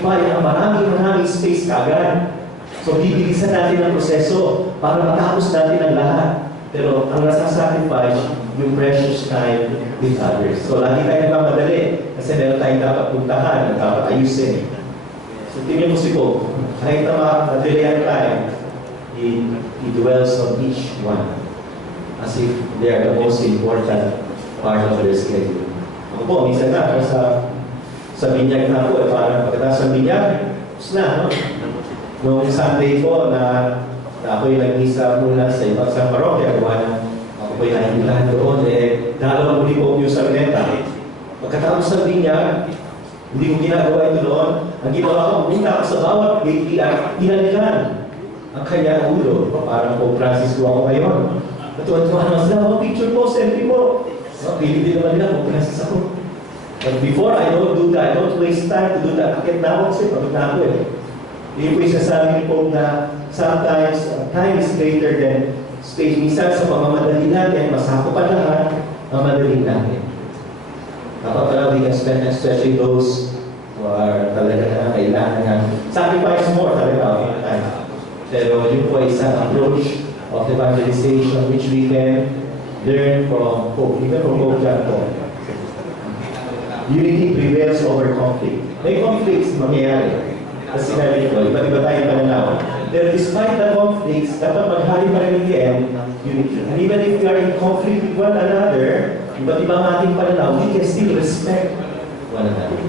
occupy ang maraming space kaagad. So, bibilisan natin ang proseso para matapos natin ang lahat. Pero ang nasa-sacrifice, yung precious time with others. So, lagi tayo nagmamadali kasi meron tayong dapat puntahan, dapat ayusin. So, tingnan mo si Pope, kahit na madali ang time, he dwells on each one as if they are the most important part of their schedule. Ako po, minsan na, sa binyag na ako, parang pagkatapos sa binyag, tapos na, no? Noong Sunday po na ako'y nag-isa muna sa ibang sa parokya, gawa na ako po'y nahingilahan doon, dalawa muli po yung Sarneta. Pagkatapos ng binyag, hindi ko ginagawa ito noon. Ang ginawa ko, pumunta ako sa bawat gate at inalikan ang kanyang ulo. Parang po Francisco ako ngayon. Natuwa-tuwa naman sila, picture po, selfie po. Pili din naman nila, Francis ako. But before, I don't do that. I don't waste time to do that. Akit na ako kasi pagod na ako Hindi po yung sasabi ni Pope na sometimes time is greater than space. Minsan sa pamamadali natin, masako pa lahat, mamadali natin. Kapag we can spend, especially those who are talaga na kailangan ng sacrifice more talaga all the time. Pero yun po ay isang approach of evangelization which we can learn from Pope, even from Pope John Paul. Unity prevails over conflict. May conflicts mangyayari. Kasi sinabi ko, iba-iba tayong pananaw. Pero despite the conflicts, dapat maghari pa rin in the end, unity. And even if we are in conflict with one another, iba't ibang ating pananaw, we can still respect one another.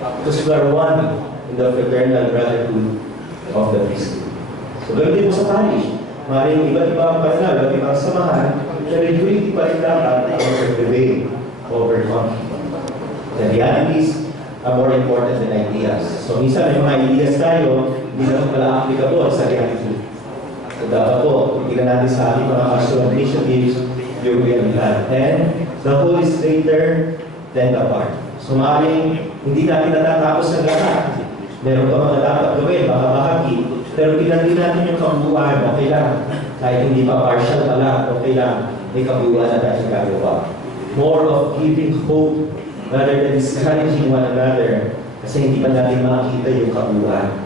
Because we are one in the fraternal brotherhood of the priesthood. So, ganoon din po sa parish. Maraming iba't ibang pananaw, iba't ibang samahan, pero unity pa rin dapat over-prevail, over-conflict. The realities are more important than ideas. So, minsan may mga ideas tayo, hindi naman pala applicable sa reality. So, dapat po, tingnan natin sa ating mga pastoral initiatives, yung realidad. And the whole is greater than the part. So, maaaring hindi natin natatapos ang lahat. Meron pa mga dapat gawin, baka bahagi. Pero tingnan natin yung kabuuan, okay lang. Kahit hindi pa partial pala, okay lang. May kabuuan na natin gagawa. More of giving hope rather than discouraging one another kasi hindi pa natin makikita yung kabuuan.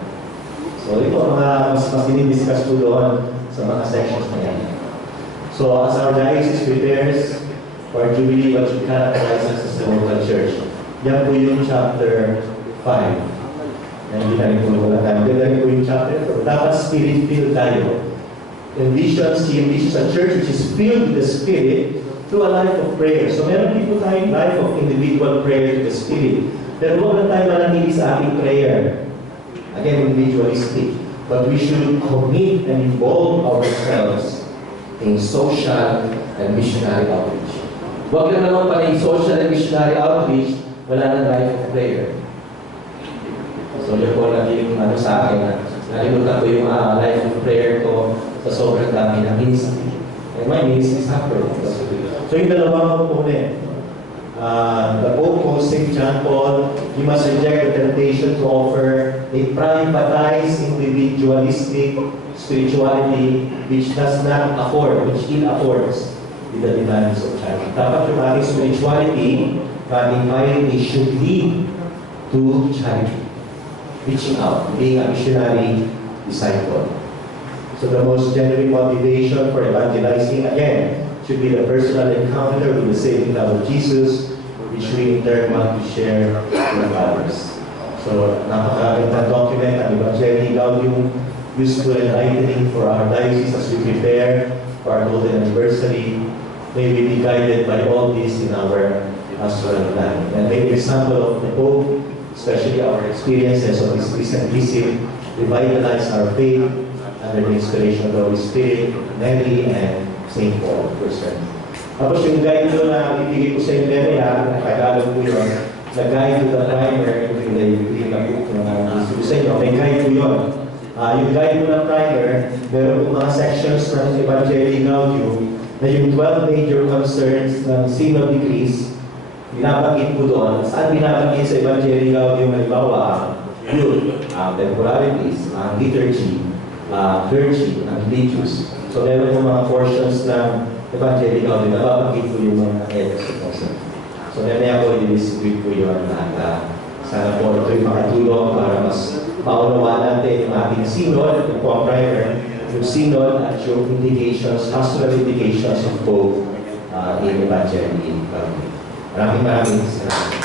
So ito mga mas dinidiscuss po doon sa mga sections na yan. So as our diocese prepares for Jubilee, what should characterize us as the local church? Yan po yung chapter 5. Hindi na rin po wala tayo. Yan rin po yung chapter 4. Dapat spirit-filled tayo. He envisions a church which is filled with the Spirit through a life of prayer. So meron dito tayong life of individual prayer to the Spirit. Pero huwag lang tayo manatili sa ating prayer. Again, individualistic. But we should commit and involve ourselves in social and missionary outreach. Huwag lang naman pala yung social and missionary outreach, wala nang life of prayer. So yun po naging sa akin. Nalimutan ko yung life of prayer ko sa sobrang dami ng ministry. And my ministry is after. So yung dalawang component, the Pope calls St. John Paul, you must reject the temptation to offer a privatized, individualistic spirituality which does not afford, which ill affords with the demands of charity. Dapat yung ating spirituality, ating piety should lead to charity, reaching out, being a missionary disciple. So the most genuine motivation for evangelizing, again, should be the personal encounter with the saving love of Jesus, which we in turn want to share with others. So, napakagandang document ang Evangelii Gaudium, useful and enlightening for our diocese as we prepare for our golden anniversary. May we be guided by all this in our pastoral plan. And may the example of the Pope, especially our experiences of this recent visit, revitalize our faith under the inspiration of the Holy Spirit, Mary, and St. Paul, person. Tapos yung guide ko na ibigay ko sa inyo na Tagalog po yun, na guide to the primer, yung ibigay na po sa inyo, may guide po yun. Yung guide po ng primer, meron po mga sections ng Evangelii Gaudium na yung 12 major concerns ng Synod Decrees, binabanggit po doon. Saan binabanggit sa Evangelii Gaudium, halimbawa, youth, temporalities, liturgy, clergy, and religious. So meron po mga portions ng Evangelii Gaudium na babanggit po yung mga heads of concept. So mamaya po i-distribute po yun Sana po ito'y makatulong para mas maunawaan natin yung ating synod, yung po ang primer, yung synod at yung indications, pastoral indications of Pope in Evangeline. Maraming salamat.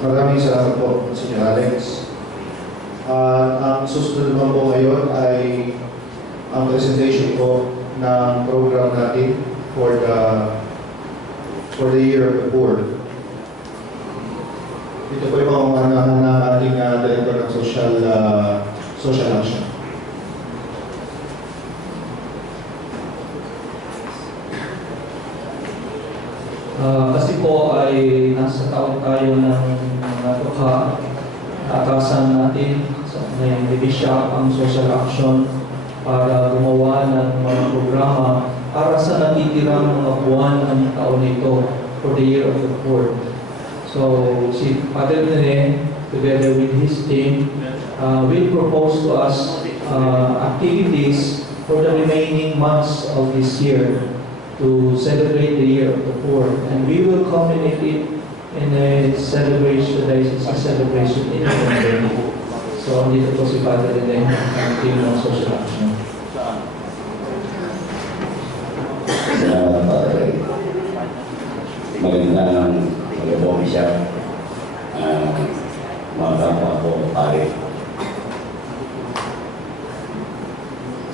Maraming salamat po, Sr. Alex. Ang susunod naman po ngayon ay ang presentation po ng program natin for the year of the poor. Ito po yung pangunganahan ng ating Director ng Social Action. Kasi po ay nasa taon tayo ng mga tukha, atasan natin sa may bishop ang social action para gumawa ng mga programa para sa natitirang mga buwan ng taon nito for the year of the poor. So, si Father Nene, together with his team, will propose to us activities for the remaining months of this year to celebrate the year of the poor, and we will culminate it in a celebration, a celebration in November. So, dito po si Father Rene, ang team ng social action. Salamat, Father. Maganda ng mag-ibong siya. Mga kapwa po, pare.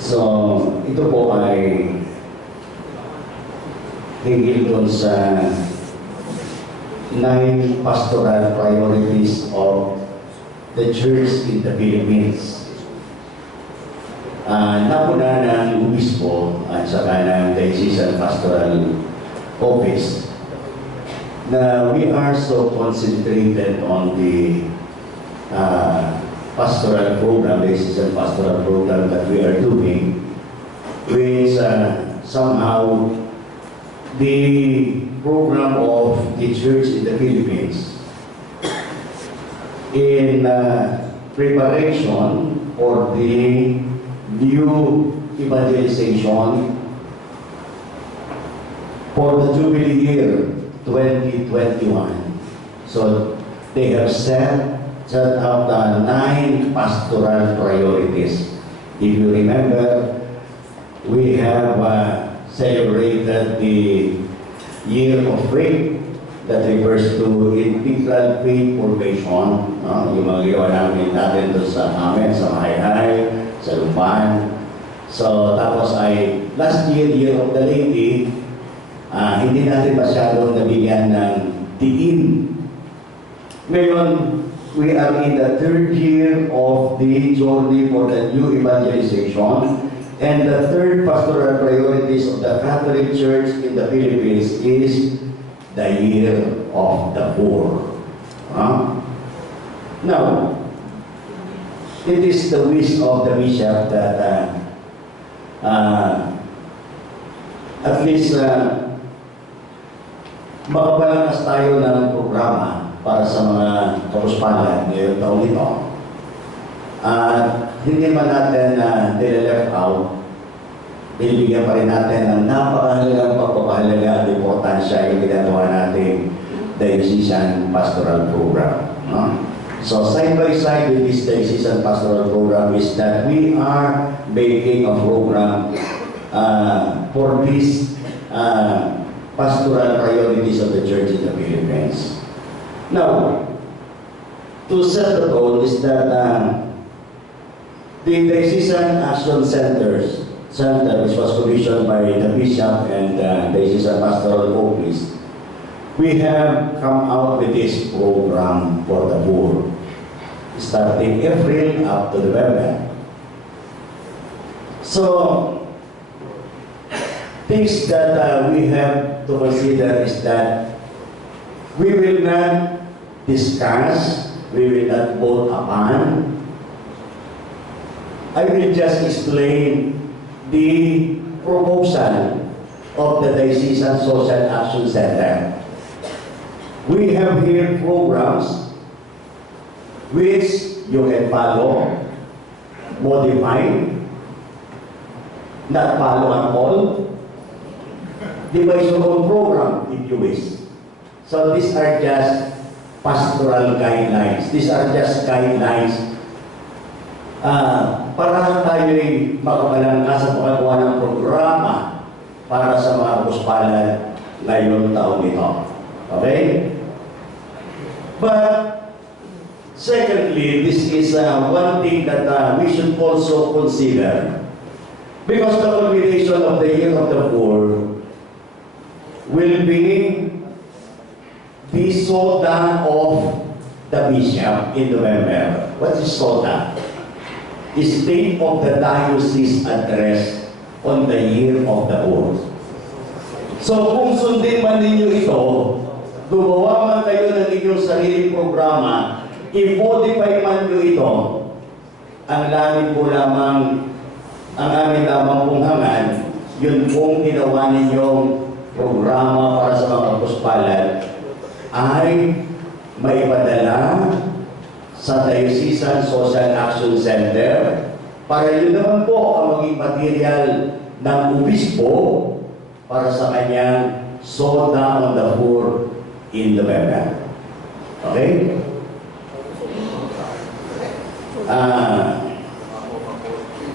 So, ito po ay hinggil doon sa 9 pastoral priorities of the church in the Philippines. Napuna ng Obispo at saka ng Diocesan Pastoral Office na we are so concentrated on the pastoral program, Diocesan Pastoral Program that we are doing, which somehow the program of the church in the Philippines in preparation for the new evangelization for the Jubilee year 2021. So they have set up the 9 pastoral priorities. If you remember, we have celebrated the Year of Faith that refers to integral faith formation. Yung mga ginawa natin doon sa amin, sa Mahay-Hay, sa Lumban. So, tapos ay last year, Year of the Lady, hindi natin masyadong nabigyan ng diin. Ngayon, we are in the 3rd year of the journey for the new evangelization. And the 3rd pastoral priorities of the Catholic Church in the Philippines is the year of the poor. Now, it is the wish of the bishop that at least makapalakas tayo ng programa para sa mga kapuspalan ngayong taon nito. Hindi man natin nilileft out, binibigyan pa rin natin ng napakahalagang pagpapahalaga at importansya yung ginagawa natin Diocesan Pastoral Program. So side by side with this Diocesan Pastoral Program is that we are making a program for these pastoral priorities of the Church in the Philippines. Now, to set the goal is that the Diocesan Action Center, which was commissioned by the Bishop and the Diocesan Pastoral Office, we have come out with this program for the poor, starting April up to November. So, things that we have to consider is that we will not discuss, we will not vote upon. I will just explain the proposal of the Diocesan Social Action Center. We have here programs which you can follow, modify, not follow at all, devise your own program if you wish. So these are just pastoral guidelines. These are just guidelines para tayo'y makabalangkas sa pagkagawa ng programa para sa mga puspalan ngayong taon ito. Okay? But secondly, this is one thing that we should also consider, because the culmination of the Year of the Poor will be the SOTA of the Bishop in November. What is SOTA? State of the Diocese Address on the Year of the Poor. So kung sundin man ninyo ito, gumawa man kayo ng inyong sariling programa, i-modify man nyo ito, ang amin lamang pong hangan, yun pong ginawa ninyong programa para sa mga puspalan ay maipadala sa Diocesan Social Action Center para yun naman po ang maging material ng obispo para sa kanyang SOTA on the Poor in November. Okay?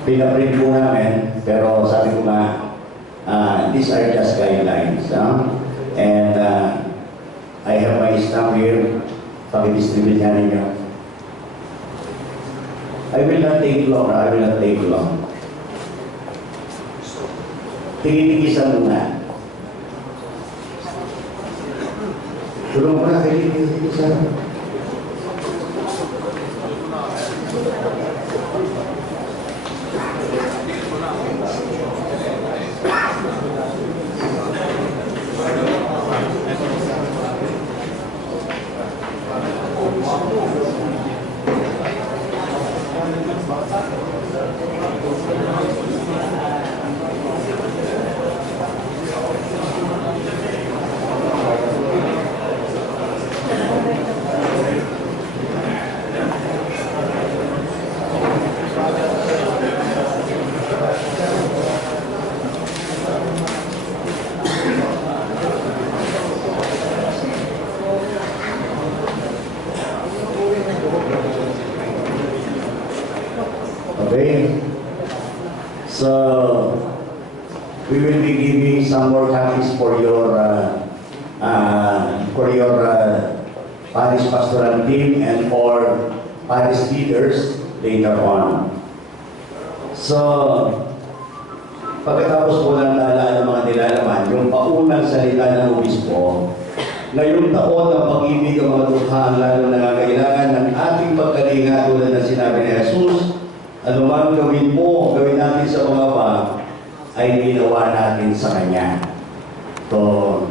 Pinaprint po namin, pero sabi ko nga, these are just guidelines. And I have my stamp here. Pag-distribute nga ninyo. I will not take long. I will not take long. Tingin-tigisan muna. Tulong mo na kayo tingin-tigisan. Okay, so we will be giving some more copies for your parish pastoral team and for parish leaders later on. So, pagkatapos po ng talaan ng mga nilalaman, yung paunang salita ng obispo, ngayong taon ng pag-ibig ang mga dukhaan lalo nangangailangan ng ating pagkalinga tulad ng sinabi ni Jesus. Ano man gawin mo, gawin natin sa mga ba, ay ginawa natin sa Kanya. To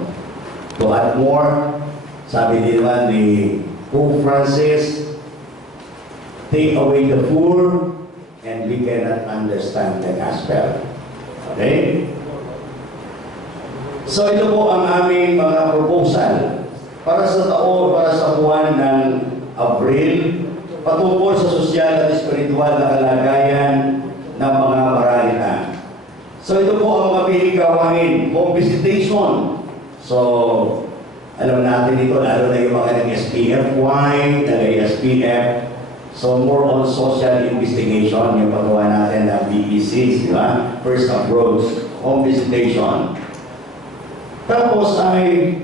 add more, sabi din naman ni Pope Francis, take away the poor and we cannot understand the gospel. Okay? So ito po ang aming mga proposal para sa taon, para sa buwan ng Abril, patungkol sa sosyal at espiritual na kalagayan ng mga maralita. So ito po ang mga pinigawain, home visitation. So, alam natin ito, lalo na yung mga nag-SPFY, nag-SPF. So, more on social investigation, yung pagawa natin ng BECs, di ba? First approach, home visitation. Tapos ay,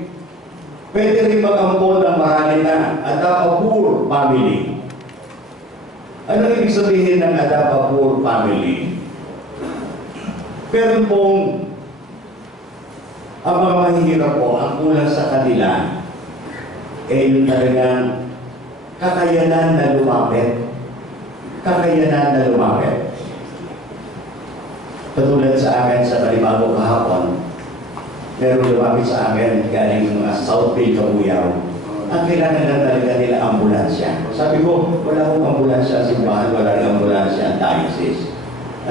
pwede rin mag-ampon ng maralita at a poor family. Ano ibig sabihin ng Adapa Poor Family? Pero pong ang mga mahihirap po, ang kulang sa kanila, yung talagang kakayanan na lumapit. Kakayanan na lumapit. Katulad sa akin sa Balibago kahapon, meron lumapit sa akin galing mga Southfield, Kabuyaw. Ang kailangan lang talaga nila ambulansya. Sabi ko, wala akong ambulansya simbahan, wala rin ambulansya ang diocese.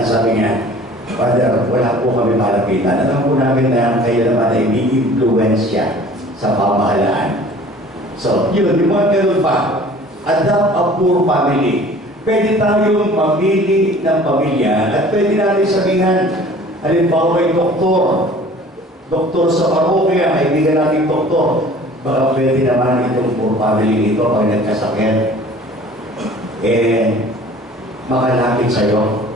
Sabi niya, Father, wala po kami malapitan. Alam po namin na kayo naman ay may influensya sa pamahalaan. So, yun, yung mga ganun pa. Adopt a poor family. Pwede tayong mamili ng pamilya at pwede natin sabihan, halimbawa may doktor doktor sa parokya, kaibigan nating doktor, baka pwede naman itong poor family ito pag nagkasakit, makalapit sa'yo.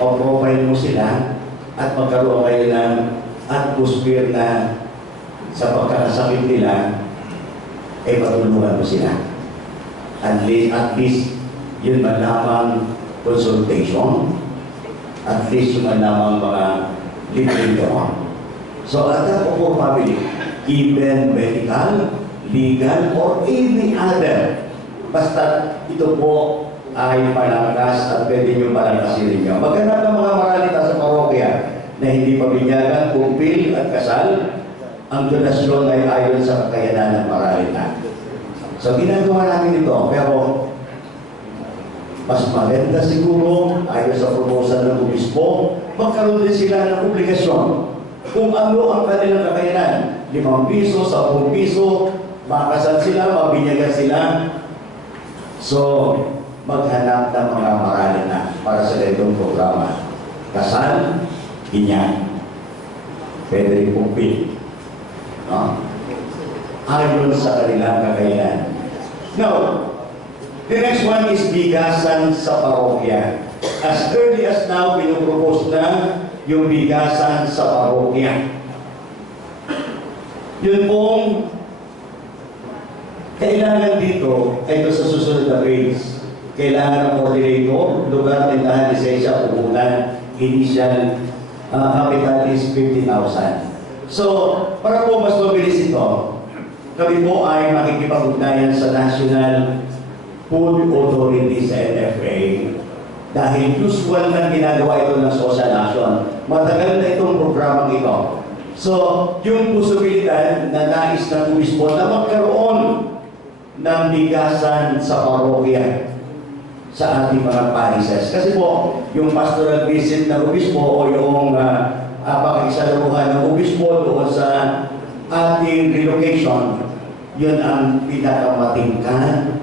O-profile mo sila at magkaroon kayo ng atmosphere na sa pagkakasakit nila, patulungan mo sila. At least, yun man lamang consultation, at least yun man lamang mga libreng doon. So, at that poor family, even medical, legal, or any other, basta ito po ay malakas at pwede nyo malakasin ninyo. Maghanap ng mga moralita sa parokya na hindi pabinyagan, kumpil at kasal, ang donasyon ay ayon sa kakayanan ng moralita. So, ginagawa namin ito, pero mas maganda siguro, ayon sa proposal ng obispo, magkaroon din sila ng obligasyon kung ano ang kanilang kakayanan. 5 piso, 10 piso, makasal sila, mabinyagan sila. So, maghanap ng mga moralita para sa ganitong programa. Kasal, binyag, pwede rin kumpil. No? Ayon sa kanilang kakayanan. Now, the next one is bigasan sa parokya. As early as now, pinupropose na yung bigasan sa parokya. Yun pong kailangan dito, ay ito sa susunod na page. Kailangan ng coordinator, lugar, tindahan, lisensya, puhunan, initial capital is 50,000. So, para po mas mabilis ito, kami po ay makikipag-ugnayan sa National Food Authority sa NFA dahil usual na ginagawa ito ng social action. Matagal na itong programang ito. So, yung posibilidad na nais ng obispo na magkaroon ng bigasan sa parokya sa ating mga parishes. Kasi po, yung pastoral visit ng obispo o yung pakikisaluhan ng obispo doon sa ating relocation, yun ang pinakamatingkan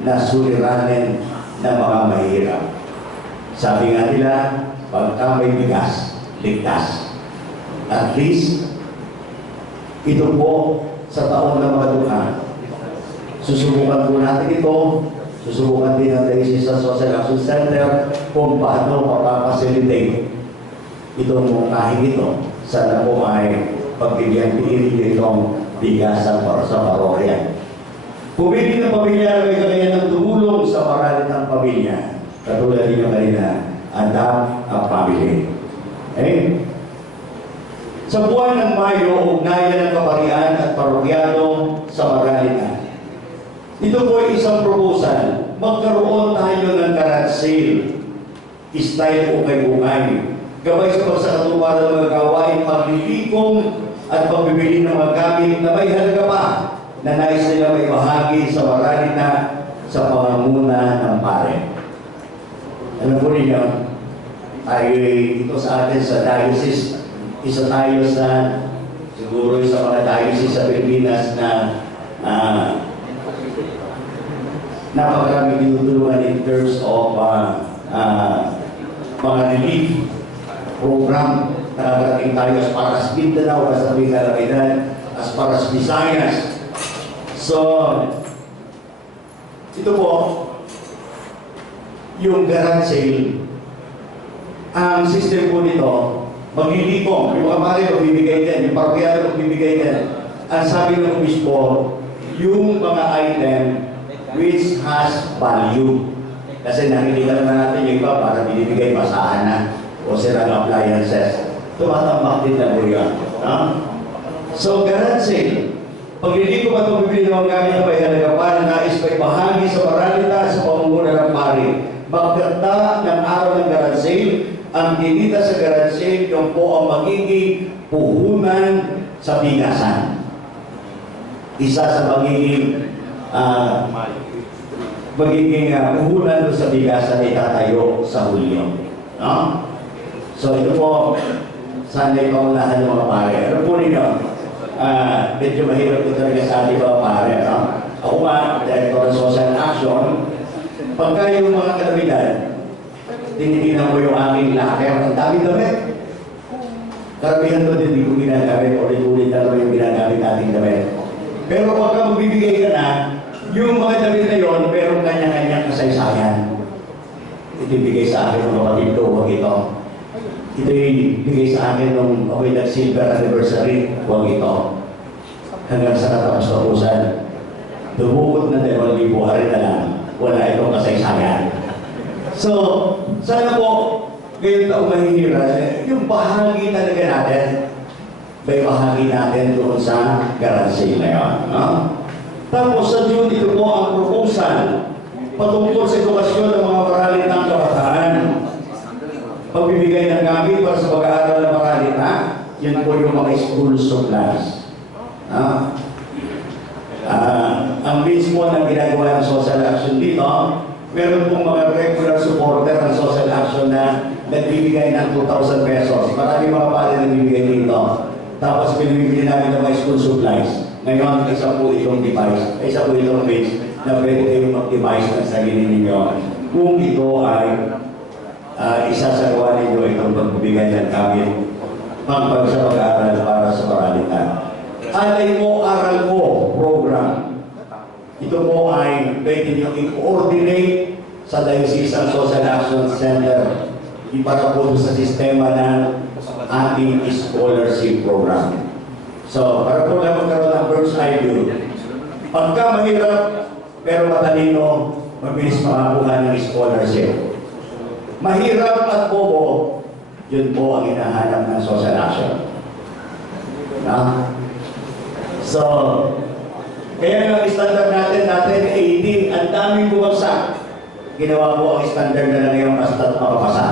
na suliranin ng mga mahirap. Sabi nga nila, pagka may bigas, ligtas. At least, ito po sa taon na mga dukha, susubukan po natin ito, susubukan din ang Diocese Social Action Center kung paano mapapacilitate itong kahing ito. Sana po ay pagbigyan-bigyan nyo itong bigasan para sa parokya. Pumili ng pamilya, may kaya ng tumulong sa marami ng pamilya. Katulad din yung kanina, adopt a family. Okay? Sa buwan ng Mayo, ugnayan ng kaparian at parokyano sa Maralita. Ito po ay isang proposal. Magkaroon tayo ng garage sale. Style ukay-ukay. Gabay sa pagsakatuwa ng mga gawain, paglilikom at pagbibili ng mga gamit na may halaga pa na nais nila may bahagi sa Maralita sa pangunguna ng pare. Alam po ninyo, tayo ito sa atin sa diocese, isa tayo sa siguro sa mga diocese sa Pilipinas na napakarami tinutulungan in terms of mga relief program. Nakarating tayo as far as Mindanao, as Tabing Kalamitan, as far as Visayas. So, ito po, yung garage sale, ang system po nito, maglilipong, yung mga pare magbibigay din, yung parokyano magbibigay din. Ang sabi ng obispo, yung mga item which has value. Kasi nakikita naman natin yung iba para binibigay basahan na o sirang appliances. Tumatambak din na po yan. So, garage sale. Paglilipong at magbibili ng mga gamit na may halaga pa na nais may bahagi sa Maralita sa pamumuno ng pari. Magkata ng araw ng garage sale, ang kinita sa garage sale, yung po ang magiging puhunan sa bigasan. Isa sa magiging puhunan sa bigasan ay tatayo sa Hulyo. No? So ito po, sana ipaunahan ng mga pare. Ano po ninyo? Medyo mahirap ito talaga sa ating mga pare. No? Ako nga, Director ng Social Action, pagka yung mga kalamidad, tinitingnan ko yung aming locker, ang dami damit. Karamihan doon hindi ko ginagamit, ulit-ulit na yung ginagamit natin damit. Pero pagka magbibigay ka na, yung mga damit na yun, meron kanya-kanyang kasaysayan. Ito ibigay sa akin ng kapatid ko, huwag ito. Ito ibigay sa akin nung ako'y nag-silver anniversary, huwag ito. Hanggang sa katapos-tapusan, dumukot na 2,000 rin na lang, wala itong kasaysayan. So, sana po, ngayon taong mahihira, yung bahagi talaga natin, may bahagi natin doon sa garansya na yun. No? Tapos sa June, ito po ang proposal patungkol sa edukasyon ng mga paralitang kabataan. Pagbibigay ng gamit para sa pag-aaral ng paralita, yun po yung mga school supplies. Ang means po ng ginagawa ng social action dito, meron pong mga regular supporter ng social action na nagbibigay ng 2,000 pesos. Maraming mga pala nagbibigay dito. Tapos pinibigyan namin ng mga school supplies. Ngayon, isa po itong device, isa po itong page na pwede kayong mag-device ng sarili ninyo. Kung ito ay isasagawa ninyo itong pagbibigay ng gamit pangpag sa pag-aaral para sa paralitan. Alay mo, aral ko program. Ito po ay pwede nyo i-coordinate sa Diocesan Social Action Center para po sa sistema ng ating scholarship program. So, para po lang magkaroon ng bird's eye view. Pagka mahirap pero matalino, mabilis makakuha ng scholarship. Mahirap at bobo, yun po ang hinahanap ng social action. So, kaya ang standard natin 80, ang daming bumagsak. Ginawa po ang standard na lang ngayon basta't makapasa.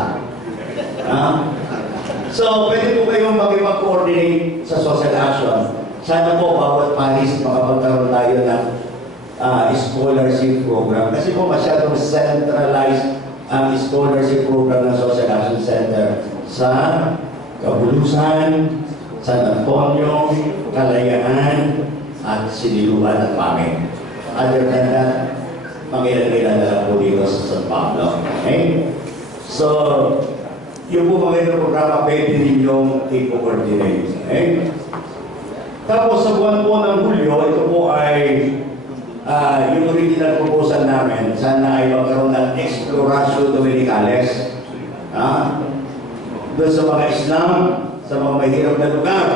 So, pwede po kayong makipag-coordinate sa social action. Sana po bawat paris makapagkaroon tayo ng scholarship program. Kasi po masyadong centralized ang scholarship program ng Social Action Center sa Kabulusan, San Antonio, Kalayaan, at Siniluan at Pangit. Other than that, mangilan-ilan na lang po dito sa San Pablo. Okay? So, yung po mga programa pwede ninyong i-coordinate. Okay? Tapos sa buwan po ng Hulyo, ito po ay yung original proposal namin, sana ay magkaroon ng Exploratio Dominicales. Doon sa mga Islam, sa mga mahirap na lugar,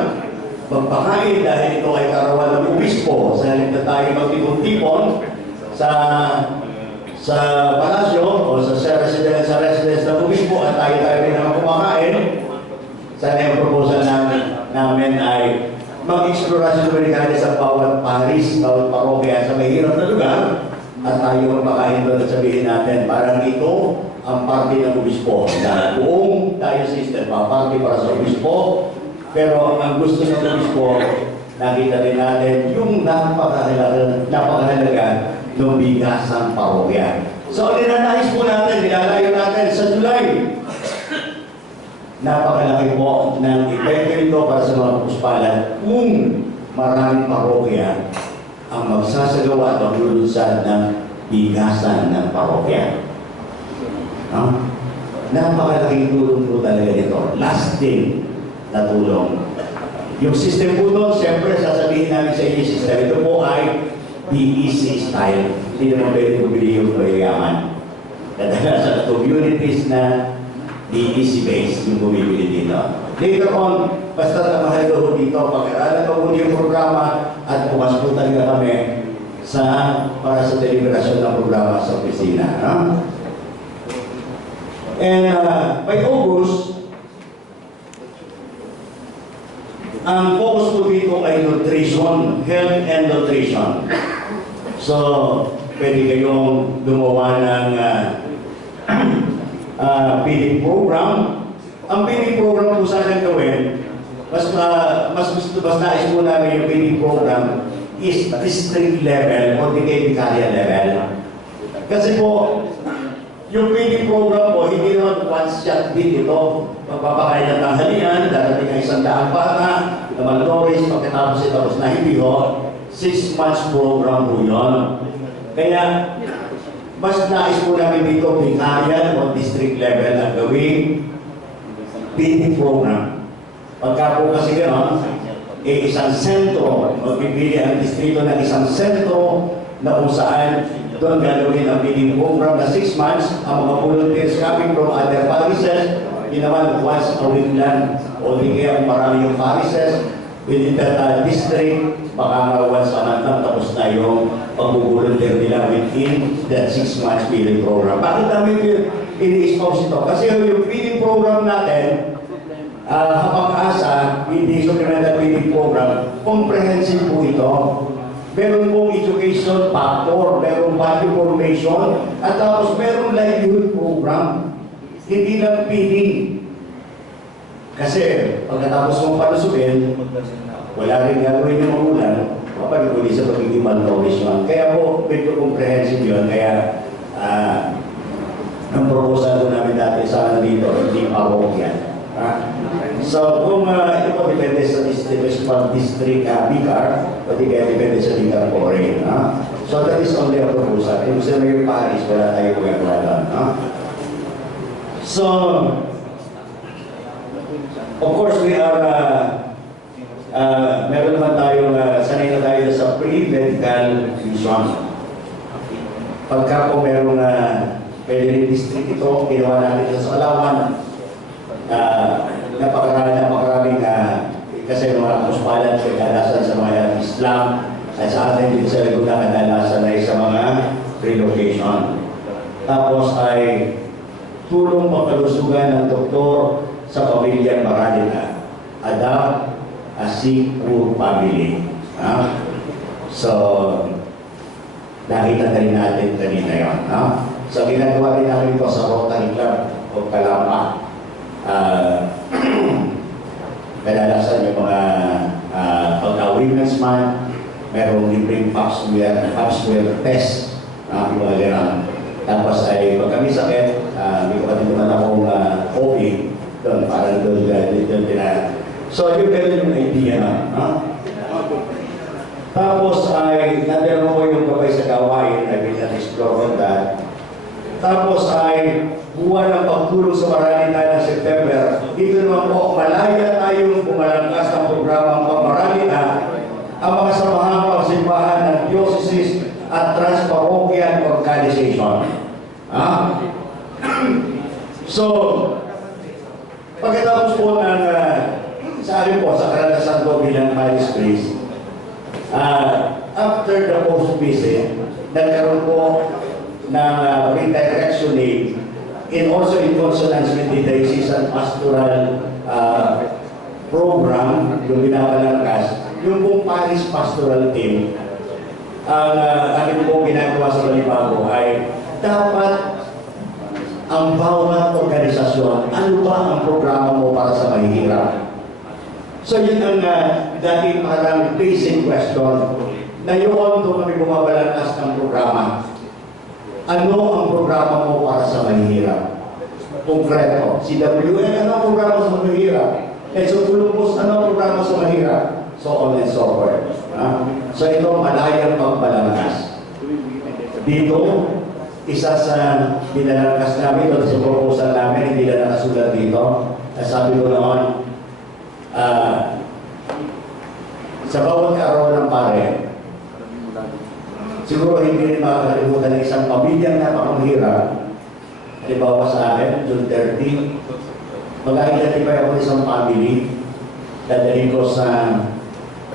magpakain dahil ito ay karawan ng obispo. Sa halip na tayo magtipon-tipon sa palasyo o sa residence ng obispo at tayo rin naman kumakain. Sana yung proposal namin ay mag-explorasyon Dominicales sa bawat paris, bawat parokya sa mahirap na lugar at tayo magpakain doon at sabihin natin parang ito ang parte ng obispo na buong diocese na parte para sa obispo, pero ang gusto ng obispo nakita rin natin yung napakahalaga ng bigasang parokya. So, ninanais po natin, nilalayo natin sa July. Napakalaki po ng epekto nito para sa mga puspalan kung maraming parokya ang magsasagawa at maglulunsad ng bigasan ng parokya. Napakalaking tulong po talaga nito. Lasting na tulong. Yung system po doon, siyempre sasabihin namin sa inyo system, ito po ay BEC style. Hindi naman pwede bumili yung payayaman. Kadalasan sa communities na BEC base yung bumibili dito. Later on, basta na mahal ko dito, pag-aralan ko muna yung programa at bukas po talaga kami para sa deliberasyon ng programa sa opisina. And by August, ang focus ko dito ay nutrition, health and nutrition. So, pwede kayong gumawa ng feeding program. Ang feeding program po sana gawin, mas nais po namin yung feeding program is district level o di kay vicarial level. Kasi po, yung feeding program po, hindi naman one-shot din ito. Magpapakain ng tanghalian, darating ang 100 bata, na malnourished, pagkatapos tapos na hindi ho, 6 months program po yun. Kaya, mas nais po namin dito, vicarial o district level ang gawing feeding program. Pagka po kasi gano'n, isang sentro, magpipili ang distrito ng isang sentro na kung saan doon gagawin ang feeding program na 6 months, ang mga volunteers coming from other parishes, ginawan once a week lang, o di kaya marami yung parishes, within that district, baka nga once a month lang, tapos na yung pag-volunteer nila within that 6 months feeding program. Bakit namin ini-expose ito? Kasi yung feeding program natin, Hapag-asa, hindi supplemental feeding program, comprehensive po ito. Meron pong education factor, meron value formation, at tapos meron livelihood program. Hindi lang feeding. Kasi pagkatapos mong palusugin, wala rin gagawin yung magulang, mapag-uli sa pagiging malnourished. Kaya po, medyo comprehensive yun. Kaya, ang proposal ko namin dati sa dito, hindi parokya. So, kung ito po depende sa municipal district BICAR, o di kaya depende sa BICAR po rin. So, that is only a proposal. Kung sa may Paris, wala tayo magagawa lang. So, of course, we are, meron naman tayong, sanay na tayo sa pre-medical vision. Pagka po merong pwede district ito, ginawa natin sa Alawan, napakaraming kasi mga puspalan sa kadalasan sa mga Islam at sa atin din sa Laguna kadalasan ay sa mga relocation. Tapos ay tulong pagkalusugan ng doktor sa pamilyang Maranita. Adapt a sick poor family. So, nakita na rin natin kanina yun. So, ginagawa rin namin ito sa Rotary Club o Kalamba. Kadalasan yung mga pagka-women's month, merong libreng Pap-smear test, yung mga gano'n. Tapos ay pag kami sakit, may kapatid naman akong COVID, doon, parang doon so yung gano'n yung idea na. Tapos ay natin ko yung gabay sa gawain, I will not explore on that. Tapos ay buwan ng pagtulong sa Maranita ng September. Dito naman po, malaya tayong bumalangkas ng programang Pamaranita, ang mga samahang pagsimbahan ng diocese at transparochial organization. So, pagkatapos po ng sa amin po, sa karanasan ko bilang Paris Priest, after the post-visit, nagkaroon po ng redirectioning and also in consonance with the diocesan pastoral program, yung binabalangkas, yung pong Paris Pastoral Team, ang akin pong ginagawa sa Balibago ay dapat ang bawat organisasyon, ano ba ang programa mo para sa mahihirap? So yun ang dating parang basic question na yun doon kami bumabalangkas ng programa. Ano ang programa mo para sa mahihirap? Konkreto. Si WN, ano ang programa sa mahihirap? So Columbus, ano ang programa sa mahihirap? So on and so forth. So ito, malayang pagbalangkas. Dito, isa sa binalangkas namin, o sa proposal namin, hindi na nakasulat dito. Sabi ko noon, sa bawat araw ng pare, siguro hindi rin makakalimutan ng isang pamilyang napakamahirap. Halimbawa sa akin, June 30, mag-identify ako ng isang family, dadalhin ko sa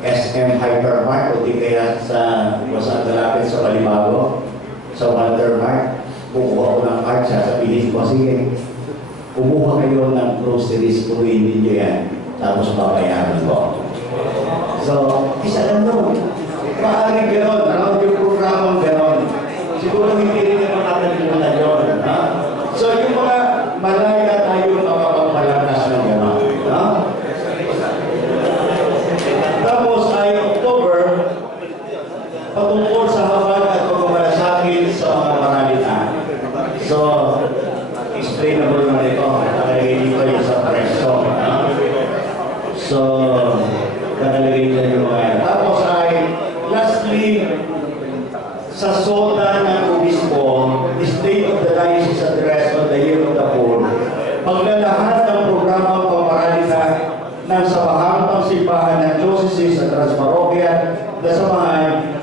SM Hypermart o di kaya sa Dalapit sa Balibago, sa Waltermart, kukuha ko ng card, sasabihin ko, sige, kumuha kayo ng groceries, puruin ninyo yan, tapos babayaran ko. So, isa lang doon. Maaaring gano'n, yung programang gano'n. Siguro hindi rin naman nakalimutan yun. So, yung mga malaya tayo makapagpalangkas ng gano'n. Tapos ay October, patungkol sa habag at pagmamalasakit sa mga Maranita. So, explainable naman ito. Nakalagay dito yung sa presto. So, nakalagay dito yung mga. Tapos ay, lastly, samahan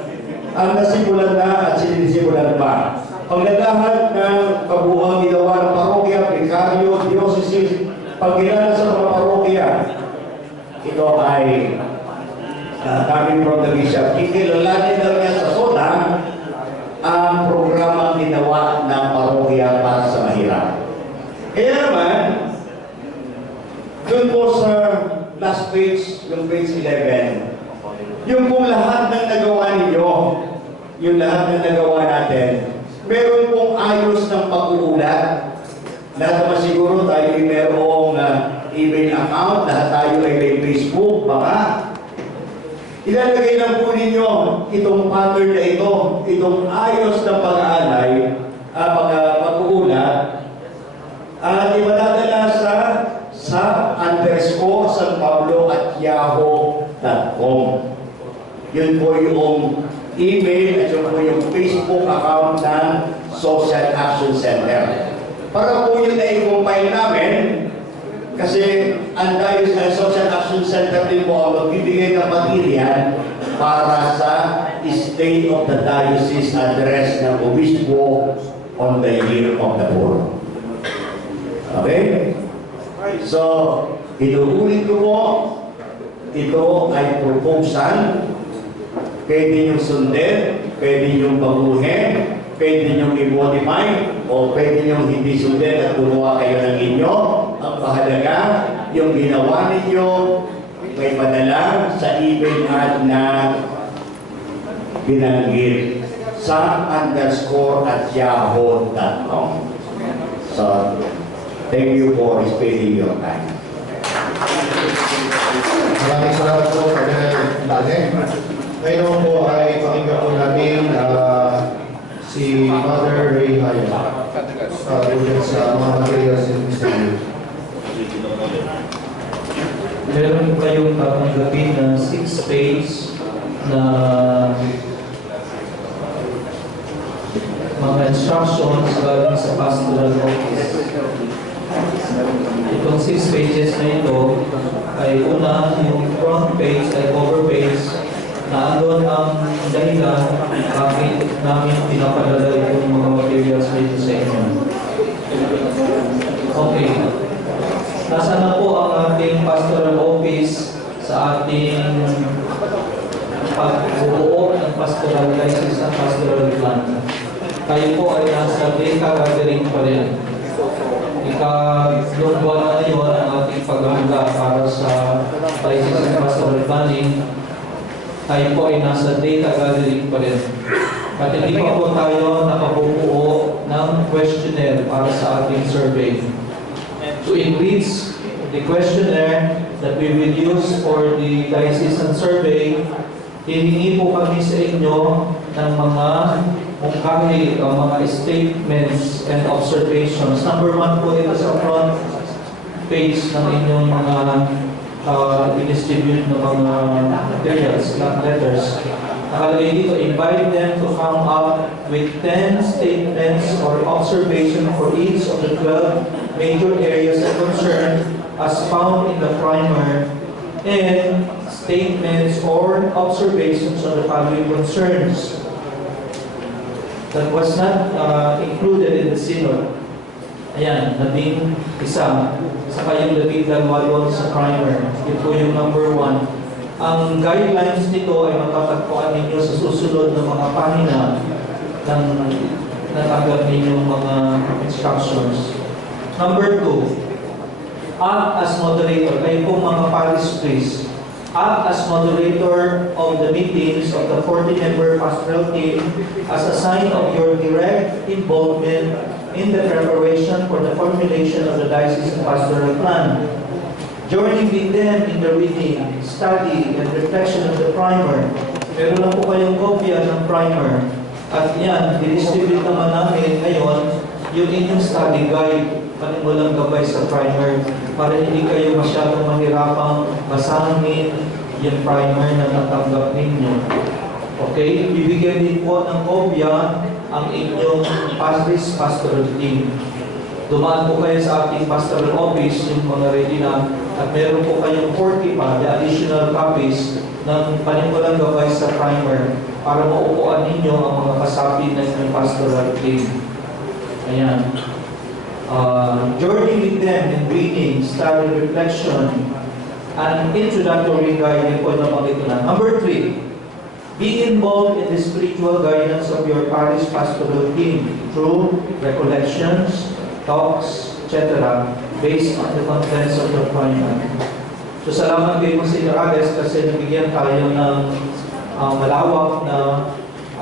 ang nasimulan na at sinisimulan pa. Paglalahad ng kabuuang ginawa ng parokya, vikaryo, diocese, pagkilala sa mga parokya, ito ay coming from the bishop. Ikilalanin daw niya sa SONA ang programang ginawa ng parokya para sa mahirap. Kaya naman, doon po sa last page, yung page 11, yung pong lahat ng nagawa ninyo, yung lahat ng nagawa natin, meron pong ayos ng pag-uulat. Lahat naman siguro tayo ay merong email account, lahat tayo ay may Facebook, baka. Ilalagay lang po ninyo itong pattern na ito, itong ayos ng pag-aalay, pag-uulat, at ipadadala sa _sanpablo@yahoo.com. Yun po yung email at yun po yung Facebook account ng Social Action Center. Para po yun na i-compile namin, kasi ang Social Action Center din po ang magbibigay ng material para sa State of the Diocese Address ng Obispo on the Year of the Poor. Okay? So, inuulit ko po, ito ay proposal. Pwede nyo sundin, pwede nyo baguhin, pwede nyo i-modify, o pwede nyo hindi sundin at gumawa kayo ng inyo. Ang mahalaga, yung ginawa ninyo, may padala sa email ad na binanggit sa _@yahoo.com. So, thank you for spending your time. Maraming salamat po, Cardinal Dane. Ngayon po ay pakinggan po namin si Mother Ray Haya ulit sa mga materials ni Mr. Lee. Meron kayong tatanggapin na 6 page na mga instructions galing sa pastoral office. Itong 6 pages na ito ay una, yung front page ay cover page na andun ang dahilan bakit namin pinapadala itong mga materials dito sa inyo. Okay. Nasa na po ang ating pastoral office sa ating pagbuo ng pastoral license at pastoral plan. Kayo po ay nasa data gathering pa rin. Ika-buwan na ngayon ang ating pag-aaga para sa license at pastoral planning. Tayo po ay nasa data gathering pa rin. At hindi pa po tayo nakabubuo ng questionnaire para sa ating survey. To enrich the questionnaire that we will use for the diocesan survey, hihingi po kami sa inyo ng mga mungkahi o mga statements and observations. Number 1 po ito sa front page ng inyong mga i-distribute ng mga materials, letters. Nakalagay dito, invite them to come up with 10 statements or observations for each of the 12 major areas of concern as found in the primer, and statements or observations on the following concerns that was not included in the synod. Ayan, 11 isa. Saka yung 12 sa primer. Ito po yung number 1. Ang guidelines nito ay matatagpuan ninyo sa susunod na mga pahina ng natanggap ninyong mga instructions. Number 2, act as moderator. Kayo pong mga parish priest, act as moderator of the meetings of the 40-member pastoral team as a sign of your direct involvement in the preparation for the formulation of the diocesan pastoral plan. Joining with them in the reading, study, and reflection of the primer. Meron lang po kayong kopya ng primer. At yan, didistribute naman namin ngayon yung inyong study guide. Walang gabay sa primer para hindi kayo masyadong mahirapang basahin yung primer na natanggap ninyo. Okay? Bibigyan din po ng kopya ang inyong pastoral team. Dumaan po kayo sa ating pastoral office, yung mga ready na At meron po kayong 40 pa, the additional copies ng panimulang gabay sa primer para maupuan ninyo ang mga kasapi ng inyong pastoral team. Ayan. Journey with them in reading, study, reflection, and introductory guide po naman ito na. Number 3, be involved in the spiritual guidance of your parish pastoral team through recollections, talks, etc. based on the contents of the primer. So salamat kay Monsignor Alex kasi nabigyan tayo ng malawak na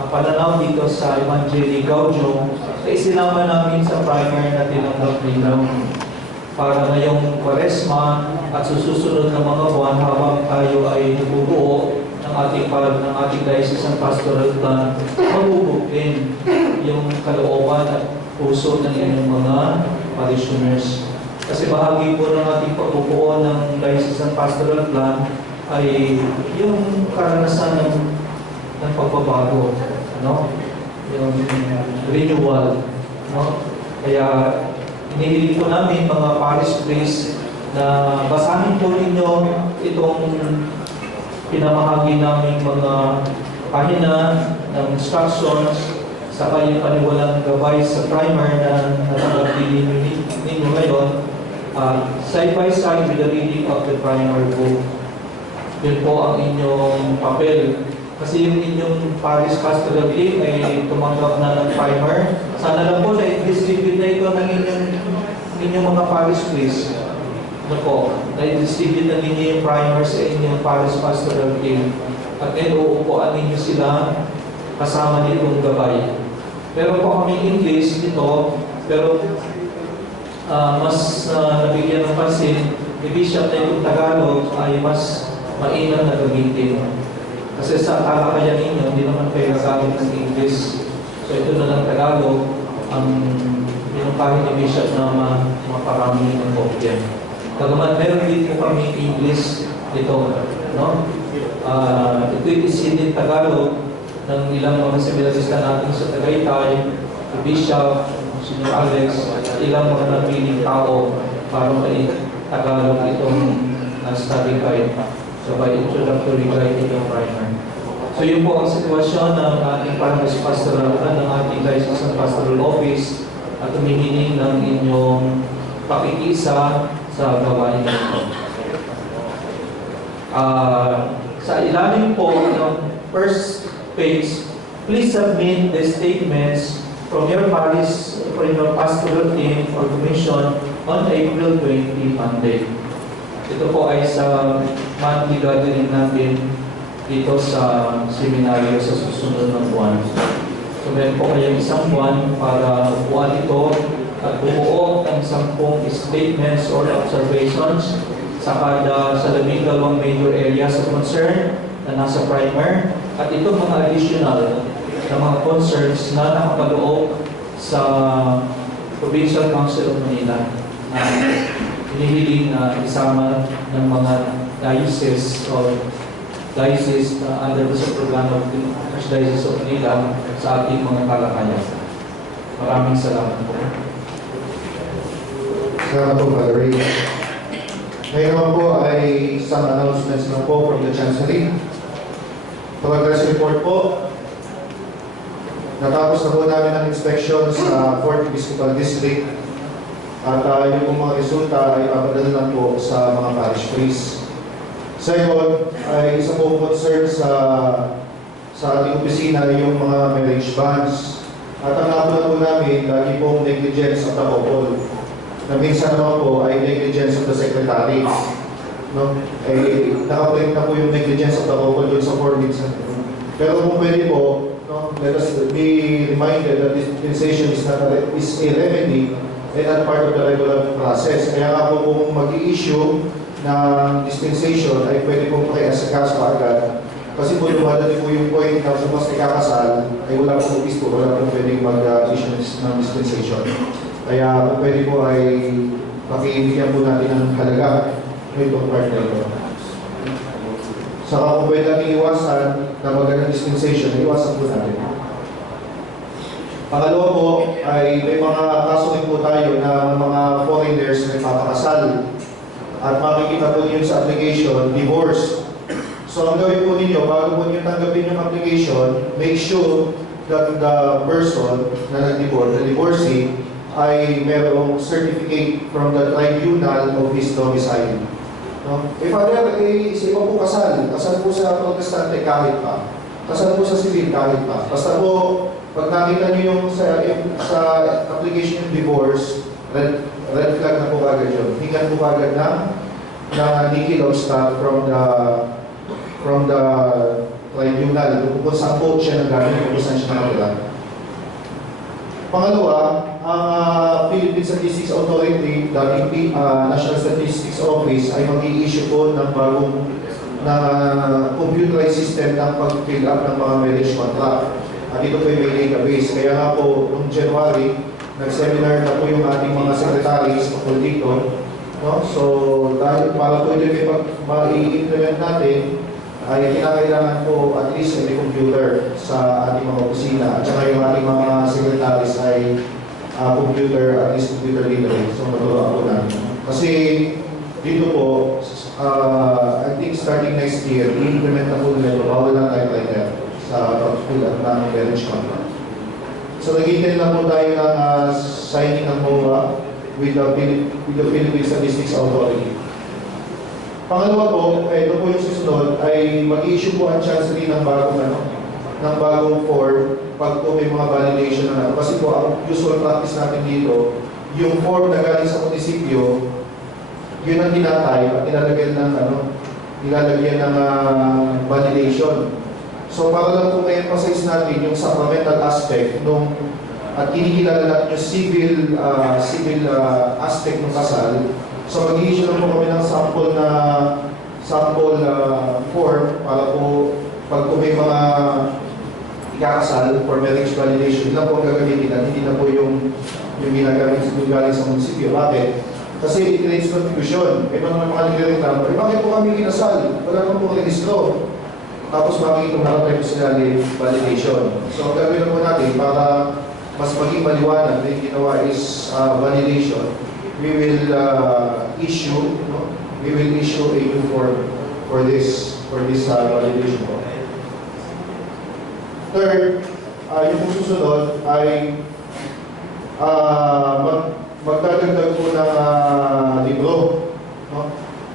pananaw dito sa Evangelii Gaudium na isinama namin sa primer na tinanggap ninyo para ngayong Kwaresma at susunod na mga buwan habang tayo ay nabubuo ng ating diocesan pastoral plan, mabubuo din yung kalooban at puso ng inyong mga parishioners. Kasi bahagi po ng ating pagbubuo ng diocesan pastoral plan ay yung karanasan ng pagbabago, no? Yung renewal, no? Kaya inihiling po namin mga parish priest na basahin po ninyo itong pinamahagi namin mga pahina ng instructions sa kayong paniwalang gabay sa primer na natanggap ninyo ngayon, side by side with the reading of the primer book. Yun po ang inyong papel. Kasi yung inyong parish pastoral team ay tumanggap na ng primer. Sana lang po na i-distribute na ito ng inyong mga parish priest. Ano po, na-distribute na ninyo yung primer sa inyong parish pastoral team. At then uupuan ninyo sila kasama nitong gabay. Pero po kami English dito, pero mas nabigyan ng pansin, ni Bishop na itong Tagalog ay mas mainam na gamitin. Kasi sa talakayan ninyo, hindi naman kayo gagamit ng English. So ito na lang Tagalog, ang pinupahin ni Bishop na maparami ng kopya. Kagaman meron din po kami English dito, no? Ito isinit Tagalog ng ilang mga seminarista natin sa Tagaytay, Bishop, Senior Alex, at ilang mga napiling tao para mai-Tagalog itong study guide. So by introductory guide itong primer. So yun po ang sitwasyon ng ating parish pastoral ng ating diocesan pastoral office at humihiling ng inyong pakikisa sa gawain nito. Sa ilalim po ng first page, please submit the statements from your parish, from your pastoral team or commission on April 20, Monday. Ito po ay sa monthly gathering natin dito sa seminaryo sa susunod ng buwan. So meron po kayong isang buwan para upuan ito at bumuo ng 10 statements or observations sa 12 major areas of concern na nasa primer at itong mga additional na mga concerns na nakapaloob sa Provincial Council of Manila na hinihiling na isama ng mga diocese or diocese under the program of the Archdiocese of Manila sa ating mga talakayan. Maraming salamat po. Salamat po, Father Ray. Ngayon naman po ay some announcements na po from the Chancery. Progress report po. Natapos na po namin ang inspection sa 4th Episcopal District at yung mga resulta ay papadala lang po sa mga parish priests. Second, ay isa po concern sa ating opisina yung mga marriage bans. At ang nakuha po namin, lagi pong negligence of the couple. Na minsan naman po ay negligence of the secretary. No? Nakaprint na po yung negligence of the couple doon sa 4 weeks. Pero kung pwede po, no, let us be reminded that dispensation is a remedy and not part of the regular process. Kaya nga po kung mag-i-issue na dispensation ay pwede pong pakiasikaso agad. Kasi po lumadating po yung point na kung mas ikakasal ay wala pong obispo, wala pong pwedeng mag-issue ng dispensation. Kaya kung pwede po ay pakibigyan po natin ng halaga itong part na ito. Saka kung pwede natin iwasan na magandang dispensation, iwasan po natin. Pangalawa po ay may mga kaso rin po tayo na mga foreigners na ipapakasal. at makikita po ninyo sa application, divorce. So ang gawin po ninyo, bago po ninyo tanggapin yung application, make sure that the person na nag-divorce, the divorcee, ay merong certificate from the tribunal of his domicile. No? Father, sa iba po kasal po sa protestante kahit pa, kasal po sa civil kahit pa. Basta po, pag nakita nyo yung sa application yung divorce, red flag na po agad yun. Hingan po agad na legal obstacle from the tribunal, kung saan po siya nagaling, kung saan siya nakatira. Pangalawa, ang Philippine Statistics Authority, dating National Statistics Office, ay mag-i-issue po ng bagong computerized system ng pag-fill up ng mga marriage contract. At ito po yung may database. Kaya nga po, noong January, nag-seminar na po yung ating mga secretaries tungkol dito. No? So, dahil para po ito ma-i-implement natin, ay kinakailangan po at least may computer sa ating mga opisina. At saka yung ating mga secretaries ay at least computer literate. So, maturuan po natin. Kasi dito po, I think starting next year, i-implement na po nila ito. Bawal na typewriter sa pag-fill up ng marriage contract. So, nag-intend na po tayo ng signing ng MOA with the Philippine Statistics Authority. Pangalawa po, ito po yung susunod, ay mag-issue po ang chancery ng bagong form pag po may mga validation na kasi po ang usual practice natin dito, yung form na galing sa munisipyo, yun ang tinatay at nilalagyan ng validation. So para lang po ma-emphasize natin yung sacramental aspect at kinikilala natin yung civil aspect ng kasal. So mag-i-issue lang po kami ng sample form para po pag po may mga ikakasal for marriage validation, yun lang po ang gagamitin at hindi na po yung ginagamit galing sa munisipyo. Bakit? Kasi it creates confusion. May mga nagre-reklamo, bakit po kami kinasal? Wala naman po registro. Tapos bakit tumarap tayo sila validation. So ang gagawin po natin para mas maging maliwanag na yung ginawa is validation, we will issue a new form for this validation. Third, yung susunod ay magdadagdag po ng libro. No?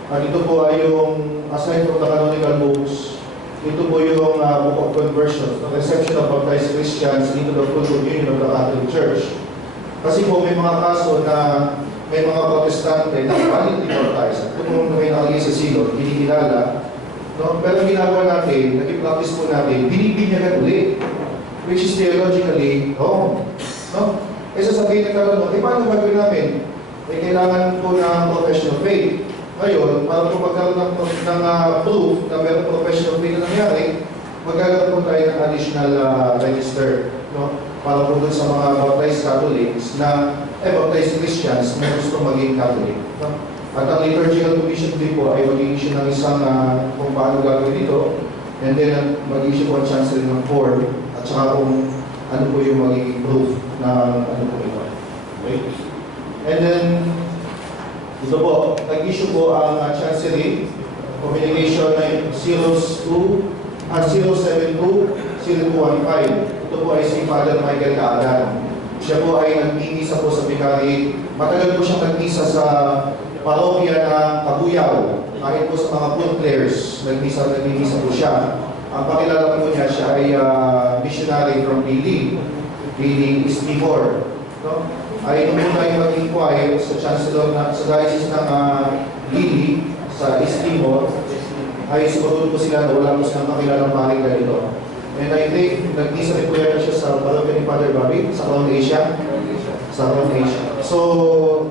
Ito po ay yung, aside from the canonical books, ito po yung Book of Conversion, the Reception of Baptized Christians into the Full Communion of the Catholic Church. Kasi po may mga kaso na may mga protestante na validly baptized. Kung may nakalagay sa silot, kinikilala. No? Pero ginagawa natin, nag-practice po natin, binibinyagan ulit, which is theologically wrong. No? Eh sasabihin ng karoon, paano gagawin namin? Kailangan po ng professional faith. Ngayon, para po magkaroon ng proof na mayroong professional faith na nangyari, magkakaroon po tayo ng additional register. No? Para po dun sa mga baptized Catholics na baptized Christians na gusto maging Catholic. No? At ang liturgical commission din po ay mag-i-issue ng isang kung paano gagawin dito, and then mag-i-issue po ang chancellor ng form at saka kung ano po yung magiging proof na ano po ito. Okay? And then, ito po, nag-issue po ang Chancery Communication 072-0215. Ito po ay si Father Michael Kaadan. Siya po ay nag-misa po sa Vicariate. Matagal po siyang nag-misa sa parokya ng Kabuyaw. Kahit po sa mga food players, nag-misa po siya. Ang pakilala po niya, siya ay missionary from Pili East Timor. No? Ay nung tayo mag-inquire sa Chancellor sa Diocese ng Lili sa East Timor, ay sumagot po sila na wala po silang makilalang maring ganito. And I think nag-isa rin po yan siya sa parokya ni Father Bobby sa Crown Asia. So,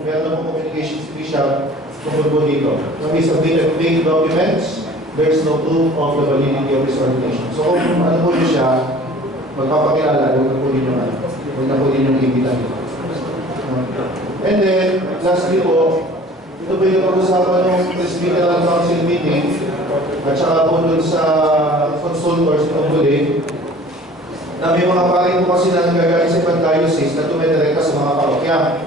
meron na po communications Bishop tungkol po dito. Nung submitted fake documents, there is no proof of the validity of his ordination. So kung ano po niyo siya, magpapakilala, huwag na po din yung ibitan. And then, lastly po, ito po yung pag-usapan ng Presbyterian Council meeting at saka po dun sa consultors ng huli na may mga paring po kasi na nagagaling sa ibang diocese na tumedirekta sa mga parokya.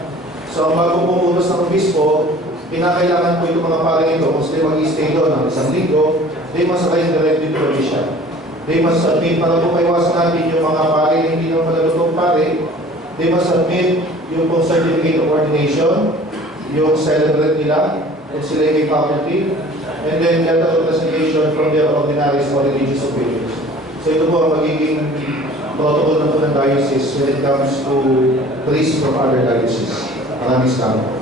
So ang bago pumulos ng obispo, kinakailangan po itong mga pare ito, kung sila mag-stay doon ng isang linggo, they must write directly to the bishop. They must submit, para po maiwasan natin yung mga pare na hindi naman malalutong pare, they must submit yung pong certificate of ordination, yung celebrate nila, kung sila yung may faculty, and then letter of resignation from their ordinaries or religious superiors. So ito po ang magiging protocol na po ng diocese when it comes to priests from other dioceses. Maraming salamat.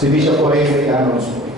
Si Bishop po ay may announce po.